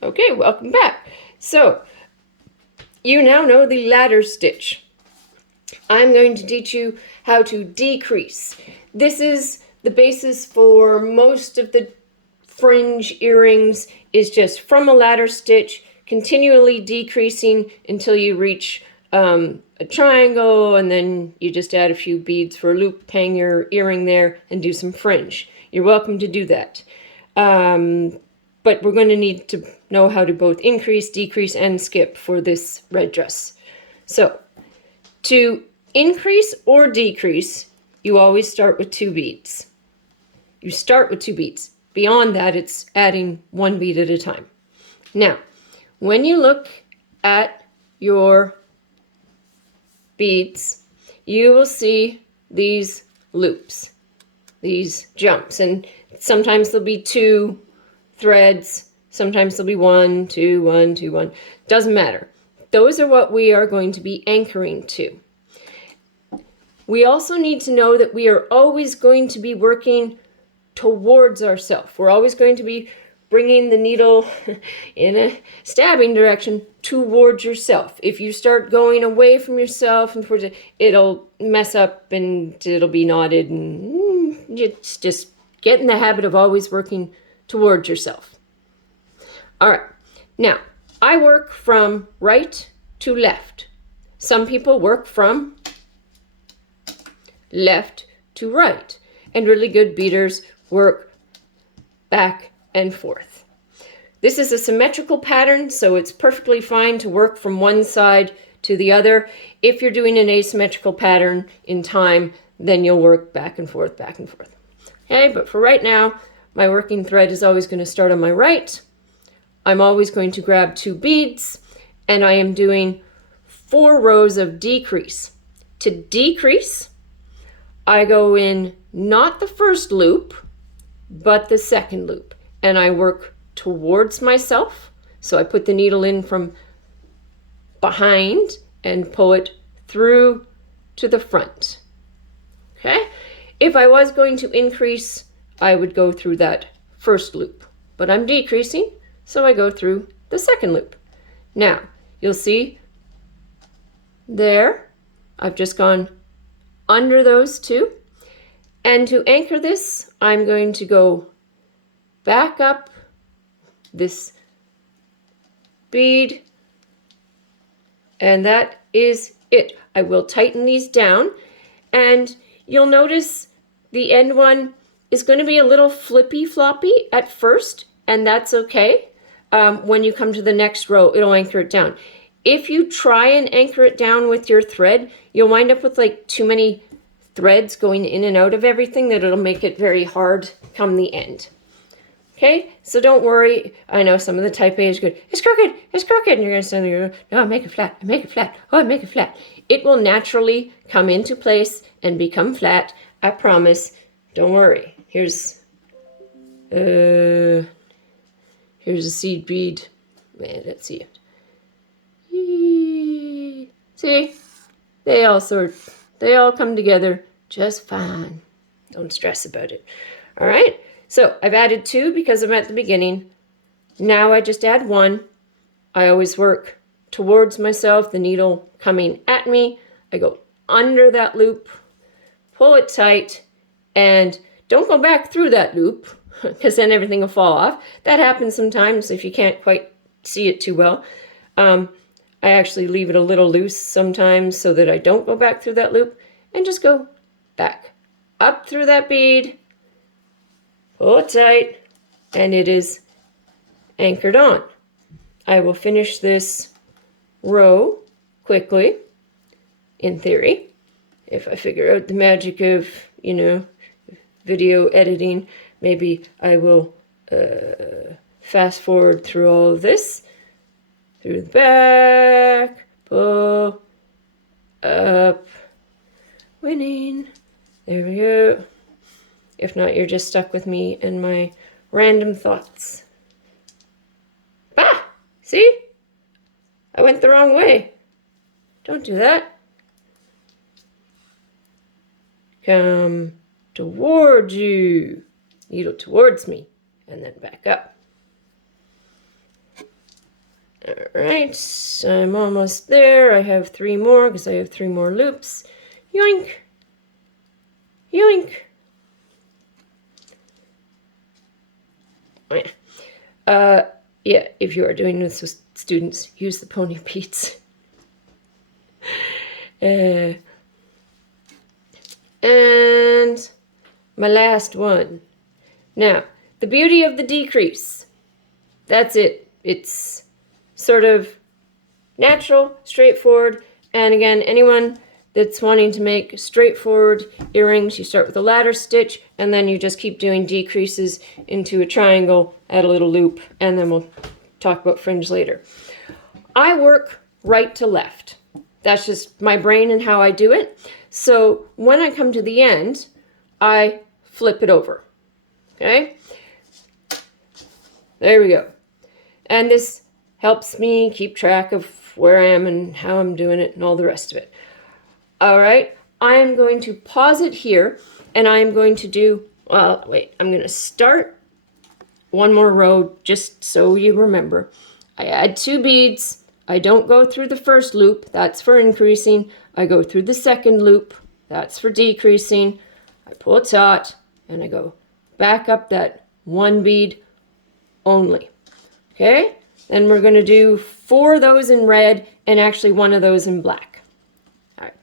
Okay, welcome back. So, you now know the ladder stitch. I'm going to teach you how to decrease. This is the basis for most of the fringe earrings, is just from a ladder stitch, continually decreasing until you reach a triangle, and then you just add a few beads for a loop, hang your earring there, and do some fringe. You're welcome to do that. But we're going to need to know how to both increase, decrease, and skip for this red dress. So, to increase or decrease, you always start with 2 beads. You start with 2 beads. Beyond that, it's adding 1 bead at a time. Now, when you look at your beads, you will see these loops, these jumps, and sometimes there'll be 2 threads, sometimes there'll be 1, 2, 1, 2, 1. Doesn't matter. Those are what we are going to be anchoring to. We also need to know that we are always going to be working towards ourselves. We're always going to be bringing the needle in a stabbing direction towards yourself. If you start going away from yourself and towards it, it'll mess up and it'll be knotted, and just get in the habit of always working towards yourself. All right. Now, I work from right to left. Some people work from left to right. And really good beaters work back and forth. This is a symmetrical pattern, so it's perfectly fine to work from one side to the other. If you're doing an asymmetrical pattern in time, then you'll work back and forth, back and forth. Okay, but for right now, my working thread is always going to start on my right. I'm always going to grab 2 beads, and I am doing 4 rows of decrease. To decrease, I go in not the first loop, but the second loop, and I work towards myself. So I put the needle in from behind and pull it through to the front. Okay? If I was going to increase, I would go through that first loop, but I'm decreasing, so I go through the second loop. Now, you'll see there, I've just gone under those 2. And to anchor this, I'm going to go back up this bead, and that is it. I will tighten these down, and you'll notice the end one is going to be a little flippy floppy at first, and that's okay. When you come to the next row, it'll anchor it down. If you try and anchor it down with your thread, you'll wind up with like too many threads going in and out of everything that it'll make it very hard come the end. Okay, so don't worry. I know some of the type A is good. It's crooked, and you're going to say, no, make it flat, make it flat, oh, make it flat. It will naturally come into place and become flat, I promise. Don't worry. Here's a seed bead. Man, let's see it. See? They all come together just fine. Don't stress about it. All right? So I've added 2 because I'm at the beginning. Now I just add 1. I always work towards myself, the needle coming at me. I go under that loop, pull it tight, and don't go back through that loop because then everything will fall off. That happens sometimes if you can't quite see it too well. I actually leave it a little loose sometimes so that I don't go back through that loop, and just go back up through that bead, pull it tight, and it is anchored on. I will finish this row quickly, in theory, if I figure out the magic of, video editing. Maybe I will fast forward through all of this, through the back, pull, up, winning. There we go. If not, you're just stuck with me and my random thoughts. Bah! See? I went the wrong way. Don't do that. Come towards you. Needle towards me. And then back up. All right, I'm almost there. I have 3 more because I have 3 more loops. Yoink, yoink. Yeah, if you are doing this with students, use the pony beads. And my last one. Now, the beauty of the decrease. That's it. It's sort of natural, straightforward, and again, anyone that's wanting to make straightforward earrings, you start with a ladder stitch, and then you just keep doing decreases into a triangle, add a little loop, and then we'll talk about fringe later. I work right to left. That's just my brain and how I do it. So when I come to the end, I flip it over. Okay? There we go. And this helps me keep track of where I am and how I'm doing it and all the rest of it. All right, I am going to pause it here, and I am going to do, well, wait, I'm going to start one more row just so you remember. I add 2 beads. I don't go through the first loop. That's for increasing. I go through the second loop. That's for decreasing. I pull a taut, and I go back up that 1 bead only. Okay? Then we're going to do 4 of those in red and actually 1 of those in black. All right,